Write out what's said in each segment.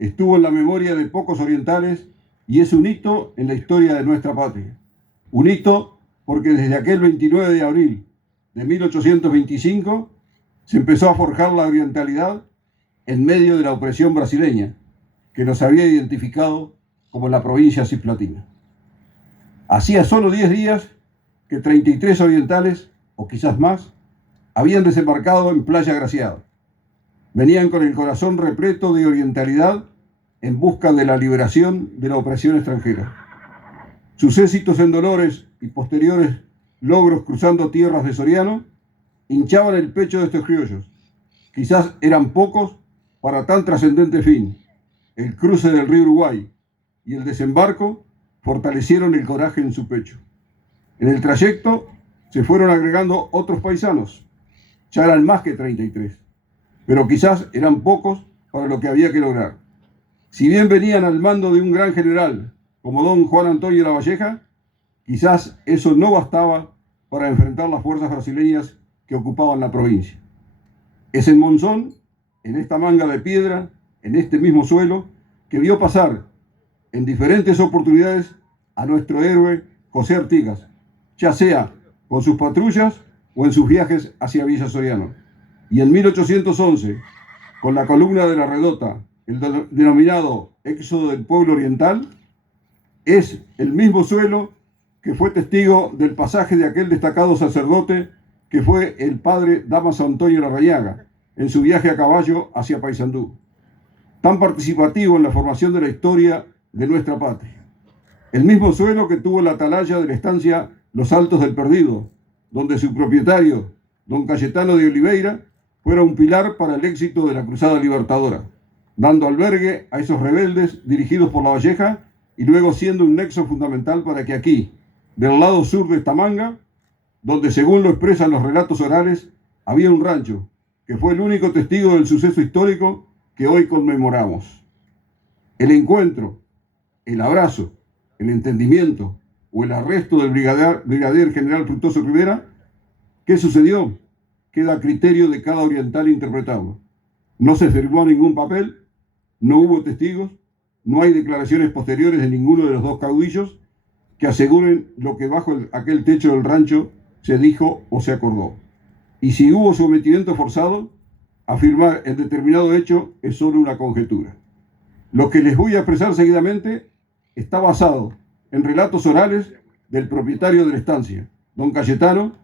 estuvo en la memoria de pocos orientales y es un hito en la historia de nuestra patria. Un hito porque desde aquel 29 de abril de 1825 se empezó a forjar la orientalidad en medio de la opresión brasileña, que nos había identificado como la provincia cisplatina. Hacía solo 10 días que 33 orientales, o quizás más, habían desembarcado en Playa Graciada. Venían con el corazón repleto de orientalidad en busca de la liberación de la opresión extranjera. Sus éxitos en Dolores y posteriores logros cruzando tierras de Soriano hinchaban el pecho de estos criollos. Quizás eran pocos para tan trascendente fin. El cruce del río Uruguay y el desembarco fortalecieron el coraje en su pecho. En el trayecto se fueron agregando otros paisanos. Ya eran más que 33, pero quizás eran pocos para lo que había que lograr. Si bien venían al mando de un gran general como don Juan Antonio Lavalleja, quizás eso no bastaba para enfrentar las fuerzas brasileñas que ocupaban la provincia. Es en Monzón, en esta manga de piedra, en este mismo suelo, que vio pasar en diferentes oportunidades a nuestro héroe José Artigas, ya sea con sus patrullas o en sus viajes hacia Villa Soriano. Y en 1811, con la columna de la Redota, el denominado Éxodo del Pueblo Oriental, es el mismo suelo que fue testigo del pasaje de aquel destacado sacerdote que fue el padre Damaso Antonio Larrañaga en su viaje a caballo hacia Paysandú, tan participativo en la formación de la historia de nuestra patria. El mismo suelo que tuvo la atalaya de la estancia Los Altos del Perdido, donde su propietario, don Cayetano de Oliveira, fuera un pilar para el éxito de la Cruzada Libertadora, dando albergue a esos rebeldes dirigidos por Lavalleja y luego siendo un nexo fundamental para que aquí, del lado sur de esta manga, donde según lo expresan los relatos orales, había un rancho, que fue el único testigo del suceso histórico que hoy conmemoramos. El encuentro, el abrazo, el entendimiento o el arresto del brigadier general Fructuoso Rivera, ¿qué sucedió? Queda a criterio de cada oriental interpretarlo. No se firmó ningún papel, no hubo testigos, no hay declaraciones posteriores de ninguno de los dos caudillos que aseguren lo que bajo aquel techo del rancho se dijo o se acordó. Y si hubo sometimiento forzado, afirmar el determinado hecho es solo una conjetura. Lo que les voy a expresar seguidamente está basado en relatos orales del propietario de la estancia, don Cayetano,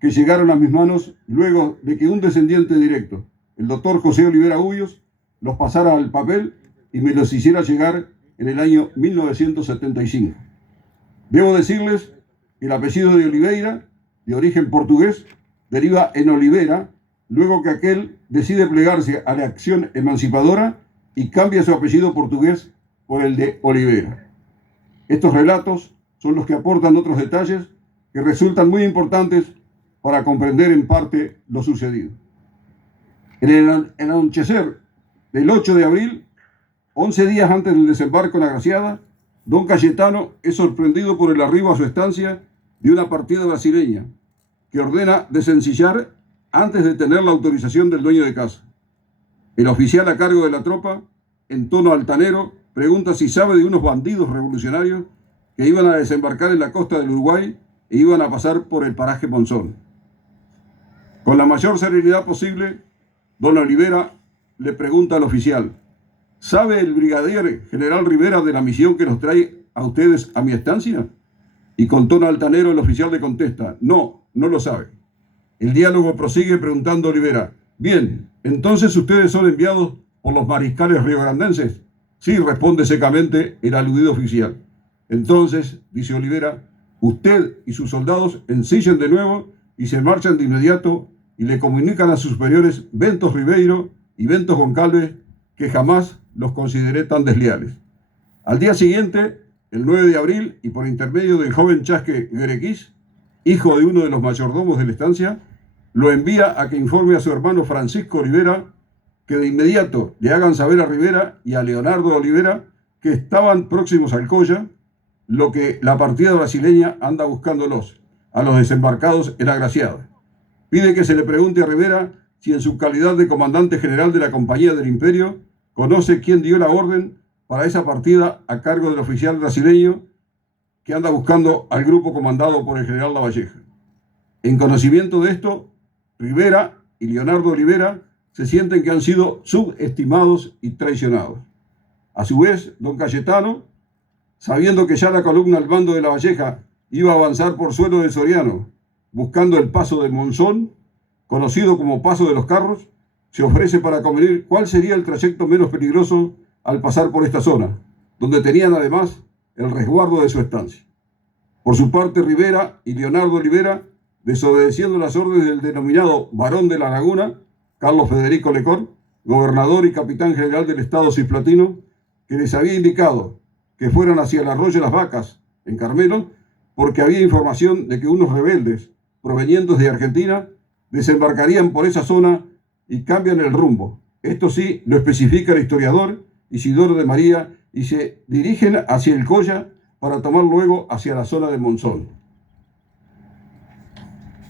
que llegaron a mis manos luego de que un descendiente directo, el doctor José Olivera Ullos, los pasara al papel y me los hiciera llegar en el año 1975. Debo decirles que el apellido de Oliveira, de origen portugués, deriva en Olivera, luego que aquel decide plegarse a la acción emancipadora y cambia su apellido portugués por el de Oliveira. Estos relatos son los que aportan otros detalles que resultan muy importantes para comprender en parte lo sucedido. En el anochecer del 8 de abril, 11 días antes del desembarco en Agraciada, don Cayetano es sorprendido por el arribo a su estancia de una partida brasileña que ordena desencillar antes de tener la autorización del dueño de casa. El oficial a cargo de la tropa, en tono altanero, pregunta si sabe de unos bandidos revolucionarios que iban a desembarcar en la costa del Uruguay e iban a pasar por el paraje Monzón. Con la mayor serenidad posible, don Olivera le pregunta al oficial: ¿sabe el brigadier general Rivera de la misión que nos trae a ustedes a mi estancia? Y con tono altanero el oficial le contesta: no lo sabe. El diálogo prosigue preguntando a Olivera: bien, entonces ustedes son enviados por los mariscales riograndenses. Sí, responde secamente el aludido oficial. Entonces, dice Olivera, usted y sus soldados ensillen de nuevo y se marchan de inmediato y le comunican a sus superiores Ventos Ribeiro y Ventos Goncalves que jamás los consideré tan desleales. Al día siguiente, el 9 de abril, y por intermedio del joven Chasque Guerequís, hijo de uno de los mayordomos de la estancia, lo envía a que informe a su hermano Francisco Olivera que de inmediato le hagan saber a Rivera y a Leonardo Olivera que estaban próximos al Colla, lo que la partida brasileña anda buscándolos, a los desembarcados en Agraciada. Pide que se le pregunte a Rivera si en su calidad de comandante general de la Compañía del Imperio conoce quién dio la orden para esa partida a cargo del oficial brasileño que anda buscando al grupo comandado por el general Lavalleja. En conocimiento de esto, Rivera y Leonardo Olivera se sienten que han sido subestimados y traicionados. A su vez, don Cayetano, sabiendo que ya la columna al mando de Lavalleja iba a avanzar por suelo de Soriano, buscando el paso de Monzón, conocido como Paso de los Carros, se ofrece para convenir cuál sería el trayecto menos peligroso al pasar por esta zona, donde tenían además el resguardo de su estancia. Por su parte, Rivera y Leonardo Olivera, desobedeciendo las órdenes del denominado Barón de la Laguna, Carlos Federico Lecor, gobernador y capitán general del estado cisplatino, que les había indicado que fueran hacia el arroyo Las Vacas, en Carmelo, porque había información de que unos rebeldes provenientes de Argentina desembarcarían por esa zona y cambian el rumbo. Esto sí lo especifica el historiador Isidoro de María y se dirigen hacia el Colla para tomar luego hacia la zona de Monzón,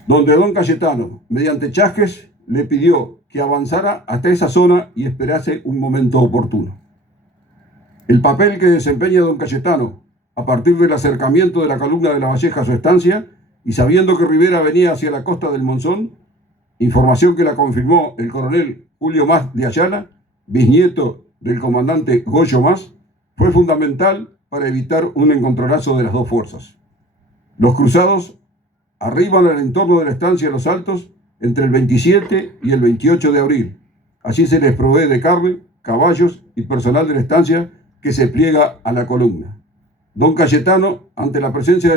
donde don Cayetano, mediante chasques, le pidió que avanzara hasta esa zona y esperase un momento oportuno. El papel que desempeña don Cayetano a partir del acercamiento de la columna de Lavalleja a su estancia y sabiendo que Rivera venía hacia la costa del Monzón, información que la confirmó el coronel Julio Mas de Ayala, bisnieto del comandante Goyo Mas, fue fundamental para evitar un encontronazo de las dos fuerzas. Los cruzados arriban al entorno de la estancia de Los Altos entre el 27 y el 28 de abril. Allí se les provee de carne, caballos y personal de la estancia que se pliega a la columna. Don Cayetano, ante la presencia de la